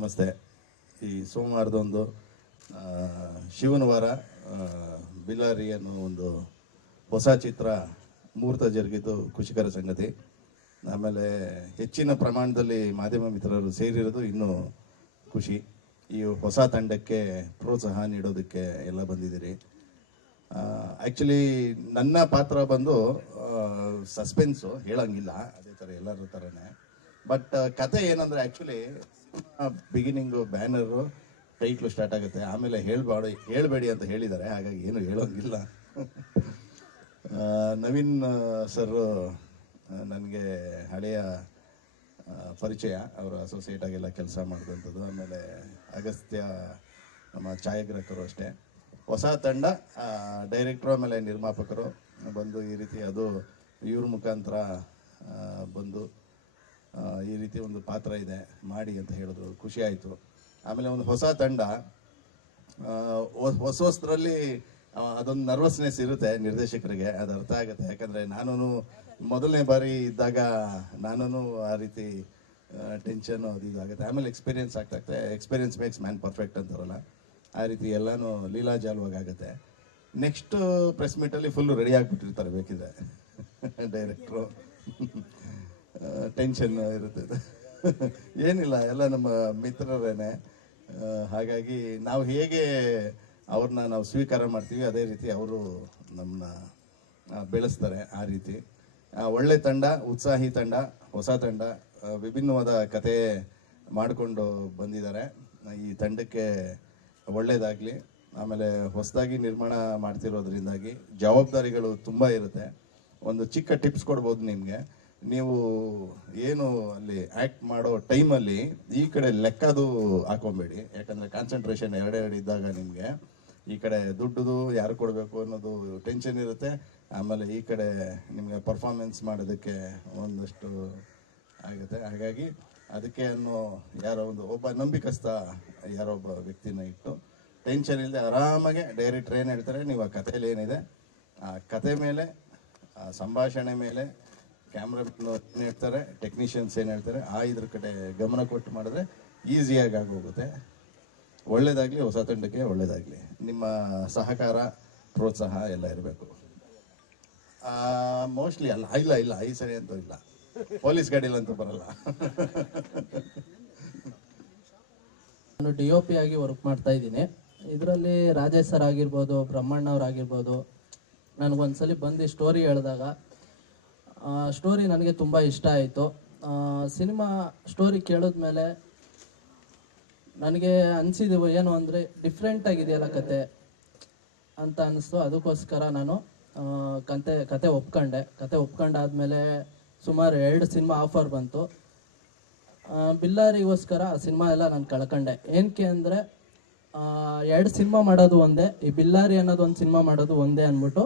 ನಮಸ್ತೆ. ಈ ಸೋಮವಾರದೊಂದು ಶಿವನವಾರ ಬಿಲ್ಲಾರಿ ಅನ್ನೋ ಒಂದು ಹೊಸ ಚಿತ್ರ ಮುಹೂರ್ತ ಜರುಗಿದ್ದು ಖುಷಿಕರ ಸಂಗತಿ. ಆಮೇಲೆ ಹೆಚ್ಚಿನ ಪ್ರಮಾಣದಲ್ಲಿ ಮಾಧ್ಯಮ ಮಿತ್ರರು ಸೇರಿರೋದು ಇನ್ನೂ ಖುಷಿ ಈ ಹೊಸ ತಂಡಕ್ಕೆ ಪ್ರೋತ್ಸಾಹ ನೀಡೋದಕ್ಕೆ ಎಲ್ಲ ಬಂದಿದ್ದೀರಿ. ಆ್ಯಕ್ಚುಲಿ ನನ್ನ ಪಾತ್ರ ಬಂದು ಸಸ್ಪೆನ್ಸು ಹೇಳಂಗಿಲ್ಲ. ಅದೇ ಥರ ಎಲ್ಲರ ಥರನೇ ಬಟ್ ಕತೆ ಏನಂದ್ರೆ actually beginning banner title start ಆಗುತ್ತೆ. ಆಮೇಲೆ ಹೇಳ್ಬೇಡಿ, ಹೇಳಬೇಡಿ ಅಂತ ಹೇಳಿದ್ದಾರೆ. ಹಾಗಾಗಿ ಏನು ಹೇಳೋಂಗಿಲ್ಲ. ನವೀನ್ ಸರ್ ನನಗೆ ಹಳೆಯ ಪರಿಚಯ. ಅವರು ಅಸೋಸಿಯೇಟ್ ಆಗೆಲ್ಲ ಕೆಲಸ ಮಾಡಿದಂಥದ್ದು ಆಮೇಲೆ ಅಗಸ್ತ್ಯ ನಮ್ಮ ಛಾಯಾಗ್ರಾಹಕರು ಅಷ್ಟೇ. ಹೊಸ ತಂಡ ಡೈರೆಕ್ಟ್ರು ಆಮೇಲೆ ನಿರ್ಮಾಪಕರು ಬಂದು ಈ ರೀತಿ ಅದು ಇವ್ರ ಮುಖಾಂತರ ಬಂದು ಈ ರೀತಿ ಒಂದು ಪಾತ್ರ ಇದೆ, ಮಾಡಿ ಅಂತ ಹೇಳಿದ್ರು. ಖುಷಿ ಆಯಿತು. ಆಮೇಲೆ ಒಂದು ಹೊಸ ತಂಡ ಹೊಸ ಹೊಸದ್ರಲ್ಲಿ ಅದೊಂದು ನರ್ವಸ್ನೆಸ್ ಇರುತ್ತೆ ನಿರ್ದೇಶಕರಿಗೆ, ಅದು ಅರ್ಥ ಆಗುತ್ತೆ. ಯಾಕಂದರೆ ನಾನು ಮೊದಲನೇ ಬಾರಿ ಇದ್ದಾಗ ನಾನು ಆ ರೀತಿ ಟೆನ್ಷನ್ ಅದು ಇದು ಆಗುತ್ತೆ. ಆಮೇಲೆ ಎಕ್ಸ್ಪೀರಿಯನ್ಸ್ ಆಗ್ತಾ ಎಕ್ಸ್ಪೀರಿಯೆನ್ಸ್ ಮೇಕ್ಸ್ ಮ್ಯಾನ್ ಪರ್ಫೆಕ್ಟ್ ಅಂತಾರಲ್ಲ. ಆ ರೀತಿ ಎಲ್ಲಾನು ಲೀಲಾಜಾಲವಾಗಿ ಆಗುತ್ತೆ. ನೆಕ್ಸ್ಟ್ ಪ್ರೆಸ್ ಮೀಟಲ್ಲಿ ಫುಲ್ಲು ರೆಡಿ ಆಗಿಬಿಟ್ಟಿರ್ತಾರೆ ಬೇಕಿದ್ರೆ. ಡೈರೆಕ್ಟ್ರು ಟೆನ್ಷನ್ ಇರುತ್ತೆ. ಏನಿಲ್ಲ, ಎಲ್ಲ ನಮ್ಮ ಮಿತ್ರರೇನೆ. ಹಾಗಾಗಿ ನಾವು ಹೇಗೆ ಅವ್ರನ್ನ ನಾವು ಸ್ವೀಕಾರ ಮಾಡ್ತೀವಿ, ಅದೇ ರೀತಿ ಅವರು ನಮ್ಮನ್ನ ಬೆಳೆಸ್ತಾರೆ ಆ ರೀತಿ. ಒಳ್ಳೆ ತಂಡ, ಉತ್ಸಾಹಿ ತಂಡ, ಹೊಸ ತಂಡ ವಿಭಿನ್ನವಾದ ಕತೆ ಮಾಡಿಕೊಂಡು ಬಂದಿದ್ದಾರೆ. ಈ ತಂಡಕ್ಕೆ ಒಳ್ಳೆಯದಾಗಲಿ ಆಮೇಲೆ ಹೊಸದಾಗಿ ನಿರ್ಮಾಣ ಮಾಡ್ತಿರೋದ್ರಿಂದಾಗಿ ಜವಾಬ್ದಾರಿಗಳು ತುಂಬ ಇರುತ್ತೆ. ಒಂದು ಚಿಕ್ಕ ಟಿಪ್ಸ್ ಕೊಡ್ಬೋದು ನಿಮಗೆ. ನೀವು ಏನು ಅಲ್ಲಿ ಆ್ಯಕ್ಟ್ ಮಾಡೋ ಟೈಮಲ್ಲಿ ಈ ಕಡೆ ಲೆಕ್ಕದು ಹಾಕೊಂಬೇಡಿ. ಯಾಕಂದರೆ ಕಾನ್ಸಂಟ್ರೇಷನ್ ಎರಡೆರಡು ಇದ್ದಾಗ ನಿಮಗೆ ಈ ಕಡೆ ದುಡ್ಡುದು ಯಾರು ಕೊಡಬೇಕು ಅನ್ನೋದು ಟೆನ್ಷನ್ ಇರುತ್ತೆ. ಆಮೇಲೆ ಈ ಕಡೆ ನಿಮಗೆ ಪರ್ಫಾರ್ಮೆನ್ಸ್ ಮಾಡೋದಕ್ಕೆ ಒಂದಷ್ಟು ಆಗುತ್ತೆ. ಹಾಗಾಗಿ ಅದಕ್ಕೆ ಅನ್ನೋ ಯಾರೋ ಒಂದು ಒಬ್ಬ ನಂಬಿಕಸ್ತ ಯಾರೋ ಒಬ್ಬ ವ್ಯಕ್ತಿನ ಇಟ್ಟು ಟೆನ್ಷನ್ ಇಲ್ಲದೆ ಆರಾಮಾಗೆ ಡೈರಿ ಟ್ರೈನ್ ಹೇಳ್ತಾರೆ. ನೀವು ಆ ಕಥೆಯಲ್ಲಿ ಏನಿದೆ, ಆ ಕತೆ ಮೇಲೆ, ಆ ಸಂಭಾಷಣೆ ಮೇಲೆ ಕ್ಯಾಮ್ರಾ ಏನು ಹೇಳ್ತಾರೆ ಟೆಕ್ನಿಷಿಯನ್ಸ್ ಏನು ಹೇಳ್ತಾರೆ, ಆ ಇದ್ರ ಕಡೆ ಗಮನ ಕೊಟ್ಟು ಮಾಡಿದ್ರೆ ಈಸಿಯಾಗಿ ಆಗೋಗುತ್ತೆ. ಒಳ್ಳೇದಾಗಲಿ, ಹೊಸ ತಂಡಕ್ಕೆ ಒಳ್ಳೇದಾಗಲಿ. ನಿಮ್ಮ ಸಹಕಾರ, ಪ್ರೋತ್ಸಾಹ ಎಲ್ಲ ಇರಬೇಕು. ಮೋಸ್ಟ್ಲಿ ಅಲ್ಲ, ಇಲ್ಲ ಇಲ್ಲ ಐ ಸರಿ ಅಂತೂ ಇಲ್ಲ. ಪೊಲೀಸ್ ಗಾಡಿಲಂತೂ ಬರಲ್ಲ. ನಾನು ಡಿ ಒ ಪಿ ಆಗಿ ವರ್ಕ್ ಮಾಡ್ತಾ ಇದ್ದೀನಿ. ಇದರಲ್ಲಿ ರಾಜೇಶ್ ಸರ್ ಆಗಿರ್ಬೋದು, ಬ್ರಹ್ಮಣ್ಣ ಆಗಿರ್ಬೋದು ನನಗೊಂದ್ಸಲಿ ಬಂದು ಸ್ಟೋರಿ ಹೇಳಿದಾಗ ಸ್ಟೋರಿ ನನಗೆ ತುಂಬ ಇಷ್ಟ ಆಯಿತು. ಸಿನಿಮಾ ಸ್ಟೋರಿ ಕೇಳಿದ್ಮೇಲೆ ನನಗೆ ಅನಿಸಿದವು, ಏನು ಅಂದರೆ ಡಿಫ್ರೆಂಟಾಗಿದೆಯಲ್ಲ ಕತೆ ಅಂತ ಅನ್ನಿಸ್ತು ಅದಕ್ಕೋಸ್ಕರ ನಾನು ಕತೆ ಕತೆ ಒಪ್ಕೊಂಡೆ. ಕತೆ ಒಪ್ಕೊಂಡಾದ್ಮೇಲೆ ಸುಮಾರು ಎರಡು ಸಿನಿಮಾ ಆಫರ್ ಬಂತು. ಬಿಲ್ಲಾರಿಗೋಸ್ಕರ ಆ ಸಿನಿಮಾ ಎಲ್ಲ ನಾನು ಕಳ್ಕೊಂಡೆ. ಏನಕ್ಕೆ ಅಂದರೆ ಎರಡು ಸಿನಿಮಾ ಮಾಡೋದು ಒಂದೇ. ಈ ಬಿಲ್ಲಾರಿ ಅನ್ನೋದು ಒಂದು ಸಿನಿಮಾ ಮಾಡೋದು ಒಂದೇ ಅಂದ್ಬಿಟ್ಟು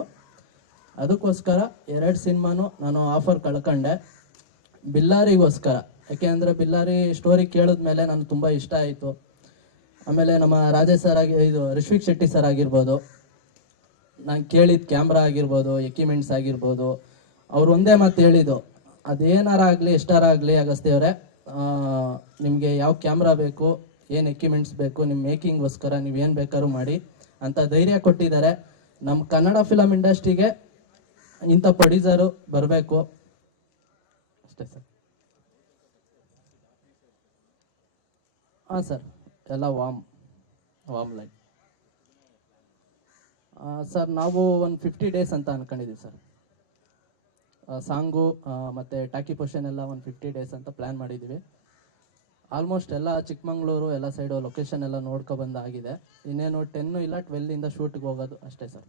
ಅದಕ್ಕೋಸ್ಕರ ಎರಡು ಸಿನಿಮಾನು ನಾನು ಆಫರ್ ಕಳ್ಕೊಂಡೆ. ಬಿಲ್ಲಾರಿಗೋಸ್ಕರ. ಯಾಕೆ ಅಂದರೆ ಬಿಲ್ಲಾರಿ ಸ್ಟೋರಿ ಕೇಳಿದ್ಮೇಲೆ ನನಗೆ ತುಂಬ ಇಷ್ಟ ಆಯಿತು. ಆಮೇಲೆ ನಮ್ಮ ರಾಜೇ ಸರ್ ಆಗಿ, ಇದು ರಿಶ್ವಿಕ್ ಶೆಟ್ಟಿ ಸರ್ ಆಗಿರ್ಬೋದು. ನಾನು ಕೇಳಿದ ಕ್ಯಾಮ್ರಾ ಆಗಿರ್ಬೋದು ಎಕ್ವಿಪ್ಮೆಂಟ್ಸ್ ಆಗಿರ್ಬೋದು. ಅವ್ರು ಒಂದೇ ಮಾತು ಹೇಳಿದ್ದು. ಅದೇನಾರ ಆಗಲಿ, ಎಷ್ಟಾರ ಆಗಲಿ ಅಗಸ್ತ್ಯವರೇ ನಿಮಗೆ ಯಾವ ಕ್ಯಾಮ್ರಾ ಬೇಕು, ಏನು ಎಕ್ವಿಪ್ಮೆಂಟ್ಸ್ ಬೇಕು ನಿಮ್ಮ ಮೇಕಿಂಗ್ಗೋಸ್ಕರ ಏನು ಬೇಕಾದ್ರೂ ಮಾಡಿ ಅಂತ ಧೈರ್ಯ ಕೊಟ್ಟಿದ್ದಾರೆ. ನಮ್ಮ ಕನ್ನಡ ಫಿಲಮ್ ಇಂಡಸ್ಟ್ರಿಗೆ ಇಂಥ ಪ್ರೊಡ್ಯೂಸರು ಬರಬೇಕು. ಅಷ್ಟೇ ಸರ್. ಹಾಂ ಸರ್, ಎಲ್ಲ ವಾಮ್ ವಾಮ್ ಲೈಟ್ ಸರ್, ನಾವು ಒಂದು ಫಿಫ್ಟಿ ಡೇಸ್ ಅಂತ ಅನ್ಕೊಂಡಿದ್ದೀವಿ ಸರ್. ಸಾಂಗು ಮತ್ತು ಟಾಕಿ ಪೊಷನ್ ಎಲ್ಲ ಒಂದು ಫಿಫ್ಟಿ ಡೇಸ್ ಅಂತ ಪ್ಲ್ಯಾನ್ ಮಾಡಿದ್ದೀವಿ. ಆಲ್ಮೋಸ್ಟ್ ಎಲ್ಲ ಚಿಕ್ಕಮಂಗ್ಳೂರು, ಎಲ್ಲ ಸೈಡು ಲೊಕೇಶನ್ ಎಲ್ಲ ನೋಡ್ಕೊಬಂದಾಗಿದೆ ಇನ್ನೇನು ಟೆನ್ನು ಇಲ್ಲ ಟ್ವೆಲ್ಲಿಂದ ಶೂಟ್ಗೆ ಹೋಗೋದು ಅಷ್ಟೇ ಸರ್.